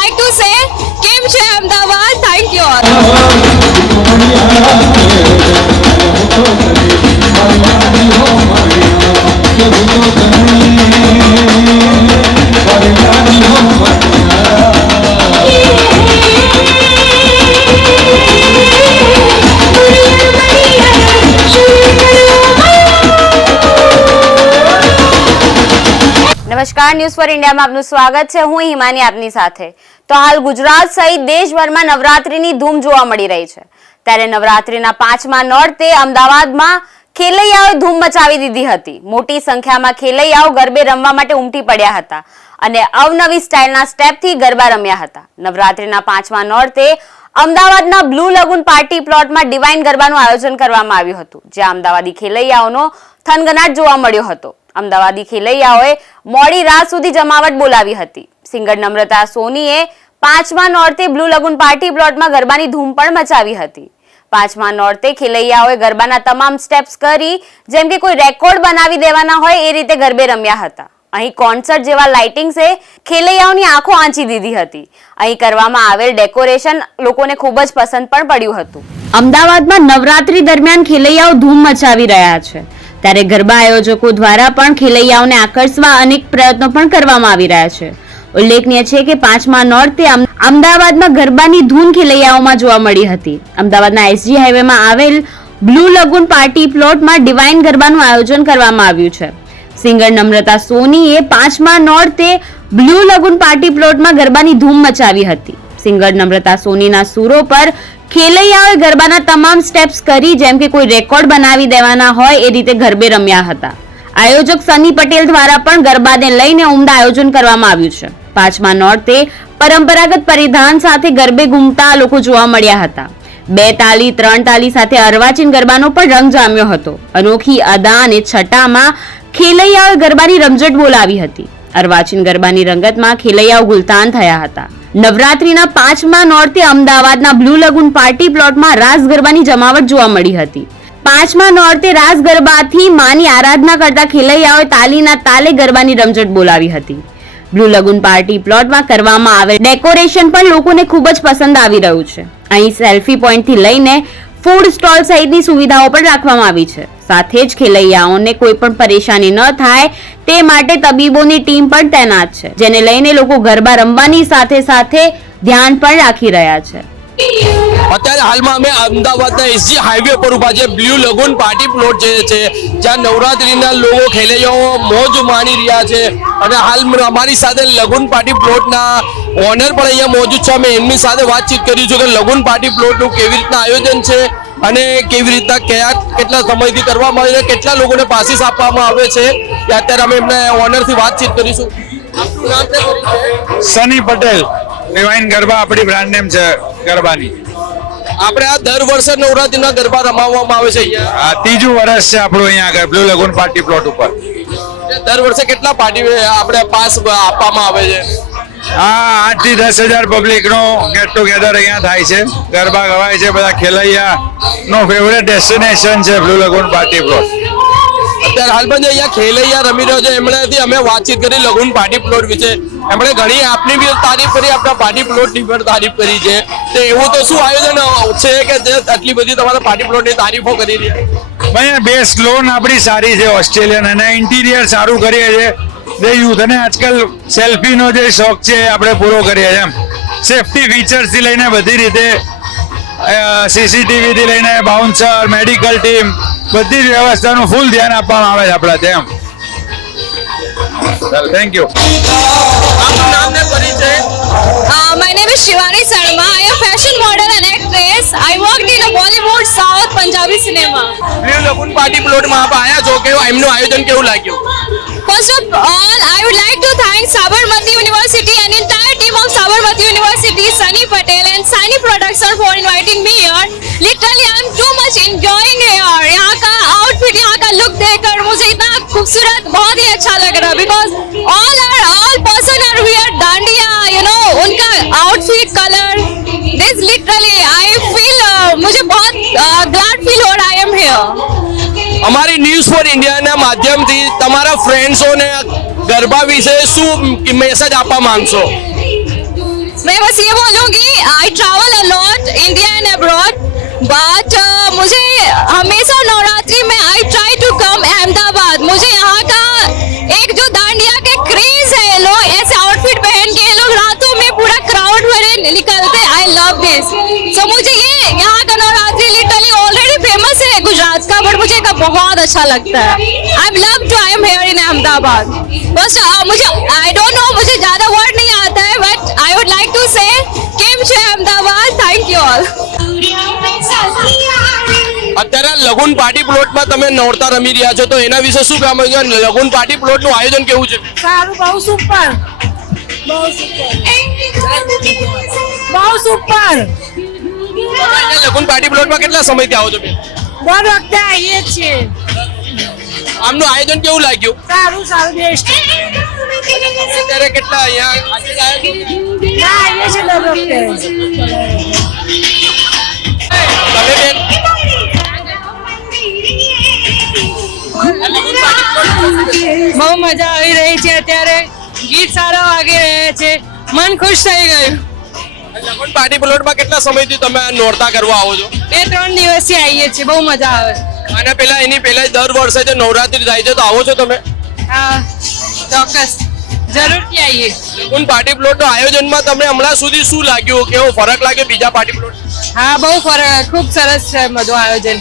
like to say કેમ છે Ahmedabad. Thank you all. નમસ્કાર, ન્યૂઝ ફોર ઇન્ડિયામાં આપનું સ્વાગત છે. હું હિમાની આપની સાથે. તો હાલ ગુજરાત સહિત દેશભરમાં નવરાત્રીની ધૂમ જોવા મળી રહી છે. ત્યારે નવરાત્રીના 5મા નોરતે અમદાવાદમાં ખેલૈયાઓએ ધૂમ મચાવી દીધી હતી. મોટી સંખ્યામાં ખેલૈયાઓ ગરબે રમવા માટે ઉમટી પડ્યા હતા અને અવનવી સ્ટાઇલના સ્ટેપથી ગરબા રમ્યા હતા. નવરાત્રીના 5મા નોરતે અમદાવાદના બ્લુ લગુન પાર્ટી પ્લોટમાં ડિવાઇન ગરબાનું આયોજન કરવામાં આવ્યું હતું, જ્યાં અમદાવાદી ખેલૈયાઓનો થનગનાટ જોવા મળ્યો હતો. અમદાવાદી ખેલૈયાઓએ મોડી રાત સુધી જમાવટ બોલાવી હતી. સિંગર નમ્રતા સોનીએ 5મા નોરતે બ્લુ લગુન પાર્ટી પ્લોટમાં ગરબાની ધૂમ પણ મચાવી હતી. 5મા નોરતે ખેલૈયાઓએ ગરબાના તમામ સ્ટેપ્સ કરી જેમ કે કોઈ રેકોર્ડ બનાવી દેવાના હોય એ રીતે ગરબે રમ્યા હતા. અહીં કોન્સર્ટ જેવા લાઇટિંગ્સે ખેલૈયાઓની આંખો આંચી દીધી હતી. અહીં કરવામાં આવેલ ડેકોરેશન લોકોને ખૂબ જ પસંદ પણ પડ્યું હતું. અમદાવાદમાં નવરાત્રી દરમિયાન ખેલૈયાઓ ધૂમ મચાવી રહ્યા છે. ત્યારે ગરબા આયોજકો દ્વારા પણ ખેલૈયાઓને આકર્ષવા અનેક પ્રયત્નો પણ કરવામાં આવી રહ્યા છે. ઉલ્લેખનીય છે કે 5મા નોરતે અમદાવાદમાં ગરબાની ધૂન ખેલૈયાઓમાં જોવા મળી હતી. અમદાવાદના એસજી હાઈવેમાં આવેલ બ્લુ લગુન પાર્ટી પ્લોટમાં ડિવાઇન ગરબાનું આયોજન કરવામાં આવ્યું છે. સિંગર નમ્રતા સોનીએ 5મા નોરતે બ્લુ લગુન પાર્ટી પ્લોટમાં ગરબાની ધૂમ મચાવી હતી. સિંગર નમ્રતા સોનીના સૂરો પર ખેલૈયાઓએ ગરબાના તમામ સ્ટેપ્સ કરી જેમ કે કોઈ રેકોર્ડ બનાવી દેવાના હોય એ રીતે ગરબે રમ્યા હતા. આયોજક સની પટેલ દ્વારા પણ ગરબાને લઈને ઉમદા આયોજન કરવામાં આવ્યું છે. 5મા નોરતે પરંપરાગત પરિધાન સાથે ગરબે ઘૂમતા લોકો જોવા મળ્યા હતા. 2 તાલી 3 તાલી સાથે અર્વાચીન ગરબાનો પણ રંગ જામ્યો હતો. અનોખી અદા અને છટામાં ખેલૈયાઓએ ગરબાની રમઝટ બોલાવી હતી. અર્વાચીન ગરબાની રંગતમાં ખેલૈયાઓ ગુલતાન થયા હતા. નવરાત્રીના 5મા નોરતે અમદાવાદના બ્લુ લગુન પાર્ટી પ્લોટમાં રાસ ગરબાની જમાવટ જોવા મળી હતી. 5મા નોરતે રાસ ગરબાથી માની આરાધના કરતા ખેલૈયાઓએ તાલીના તાલે ગરબાની રમઝટ બોલાવી હતી. બ્લુ લગુન પાર્ટી પ્લોટમાં કરવામાં આવેલ ડેકોરેશન પણ લોકોને ખૂબ જ પસંદ આવી રહ્યું છે. અહીં સેલ્ફી પોઈન્ટથી લઈને ફૂડ સ્ટોલ સહિતની સુવિધાઓ પણ રાખવામાં આવી છે. સાથે જ ખેલૈયાઓને કોઈ પણ પરેશાની ન થાય તે માટે તબીબોની ટીમ પણ તૈનાત છે, જેને લઈને લોકો ગરબા રમવાની સાથે સાથે ધ્યાન પણ રાખી રહ્યા છે. અત્યારે હાલમાં અમે અમદાવાદના એસજી હાઈવે પર ઉભા છે. બ્લુ લગુન પાર્ટી પ્લોટ જે છે જ્યાં નવરાત્રીના લોકો ખેલૈયાઓ મોજ માણી રહ્યા છે અને હાલ અમારી સાથે લગુન પાર્ટી પ્લોટના ઓનર પણ અહીંયા મોજૂદ છે. અમે એમની સાથે વાતચીત કરી છે કે લગુન પાર્ટી પ્લોટનું કેવી રીતના આયોજન છે અને કેવી રીતના કેટલા સમયથી કરવામાં આવે છે, કેટલા લોકોને પાસીસ આપવામાં આવે છે. અત્યારે અમે એમના ઓનરથી વાતચીત કરીશું. સની પટેલ, ડિવાઇન ગરબા આપણી બ્રાન્ડ નેમ છે ગરબાની. આપણે આ દર વર્ષે નવરાત્રીના ગરબા રમાવવામાં આવે છે અહીંયા. આ 3જું વર્ષ છે આપણું અહીંયા આગળ બ્લુ લગુન પાર્ટી પ્લોટ ઉપર. દર વર્ષે કેટલા પાર્ટી આપણે પાસ આપવામાં આવે છે? આ 8 થી 10,000 પબ્લિક નો ગેટ ટુગેધર અહીંયા થાય છે. ગરબા ગવાય છે. બધા ખેલૈયા નો ફેવરેટ ડેસ્ટિનેશન છે બ્લુ લગુન પાર્ટી પ્લોટ. અત્યારે હાલમાં જે અહીંયા ખેલૈયા રમી રહ્યો છે એમણેથી અમે વાતચીત કરી લગુન પાર્ટી પ્લોટ વિશે. એમણે ઘણી આપની બી તારીફ કરી, આપણા પાર્ટી પ્લોટની પણ તારીફ કરી છે. તો એવું તો શું આયોજન છે કે જે આટલી બધી તમારા પાર્ટી પ્લોટની તારીફો કરી રહ્યા? ભાઈ બેસ્ટ લોન આપણી સારી છે ઓસ્ટ્રેલિયન અને ઇન્ટિરિયર સારું કરીએ છીએ. જે યુથને આજકાલ સેલ્ફીનો જે શોખ છે આપણે પૂરો કરીએ છીએ. એમ સેફટી ફીચર્સથી લઈને બધી રીતે સીસીટીવીથી લઈને બાઉન્સર, મેડિકલ ટીમ બધી જ વ્યવસ્થાનું ફૂલ ધ્યાન આપવામાં આવે છે આપણા ત્યાં. Thank you. આપનું નામ ને પરિચય? My name is Shivani Sarma. I am fashion model and actress. I worked in a Bollywood, South, Punjabi cinema. Blue લગુન party પ્લોટમાં આપ આવ્યા છો, કેવું એમનું આયોજન કેવું લાગ્યું? First of all, I would like to thank Sabarmati University and entire team of Sabarmati University, Sunny Patel and Sunny Production for inviting me here. Literally, I'm too much enjoying here. यहाँ का outfit, यहाँ का look देखकर मुझे इतना खूबसूरत, बहुत ही अच्छा लग रहा है because all person are wear dandiya, you know, उनका outfit color. This literally, I feel मुझे बहुत glad feel हो रहा है I am here. અમારી ન્યૂઝ ફોર ઇન્ડિયાના માધ્યમથી તમારા ફ્રેન્ડ્સોને ગરબા વિશે શું મેસેજ આપવા માંગશો? मैं बस ये बोलूँगी I travel a lot India and abroad but मुझे हमेशा नवरात्रि में I try to come Ahmedabad. मुझे यहाँ का एक जो दांडिया के क्रेज है, लोग ऐसे आउटफिट पहन के लोग रातों में पूरा क्राउड भरे निकलते. I love this. सो मुझे ये यहाँ का नवरात्रि लिटरली ऑलरेडी फेमस है गुजरात का, बट मुझे का बहुत अच्छा लगता है. I love to I am here in Ahmedabad. बस मुझे आई डोंट नो, मुझे ज्यादा वर्ड नहीं आता है but I would like to say केम छे अहमदाबाद. Thank you all. અત્યારે લગુન પાર્ટી પ્લોટમાં તમે નોરતા રમી રહ્યા છો, તો એના વિશે શું કહેવા માંગો છો? લગુન પાર્ટી પ્લોટનું આયોજન કેવું છે? સારું, બહુ સુપર, બહુ સુપર, બહુ સુપર. અહીંયા લગુન પાર્ટી પ્લોટમાં કેટલા સમયથી આવો છો બેન? દર વખતે આવીએ જ છીએ. આમનું આયોજન કેવું લાગ્યું? સારું, સારું, બેસ્ટ. અત્યારે કેટલા અહીંયા આજે જ આવ્યા છો? ના, આવીએ છીએ દર વખતે. તમે બેન બહુ મજા આવી રહી છે. અત્યારે ગીત સારા વાગી રહ્યા છે, મન ખુશ થઈ ગયું. લગુન પાર્ટી પ્લોટમાં કેટલા સમયથી તમે આ નોરતા કરવા આવો છો? 2-3 દિવસથી આવીએ છીએ, બહુ મજા આવે. અને એની પહેલા દર વર્ષે જે નવરાત્રી થાય છે, તો આવો છો તમે? હા, ચોક્કસ, જરૂરથી આવીએ. લગુન પાર્ટી પ્લોટનું આયોજનમાં તમને હમણાં સુધી શું લાગ્યું? કેવો ફરક લાગ્યો બીજા પાર્ટી પ્લોટ? હા, બહુ ફરક, ખૂબ સરસ છે બધું આયોજન.